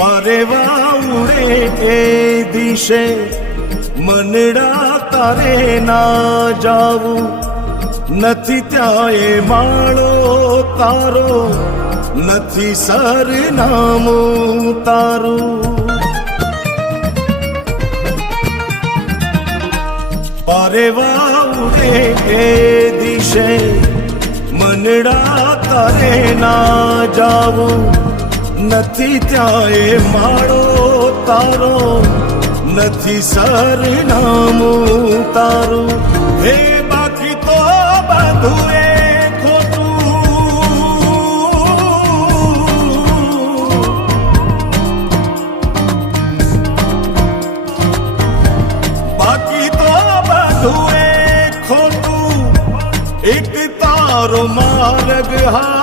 પરેવા ઉડે એ દિશે મનડા તારે ના જાવું નથી ત્યાં એ માળો તારો નથી સરનામું તારું પરેવા ઉડે એ દિશે મનડા તારે ના જાવું નથી ત્યાં એ માળો તારો નથી સરનામું તારું હે બાકી તો બધું એ એક તારો માર્ગ હા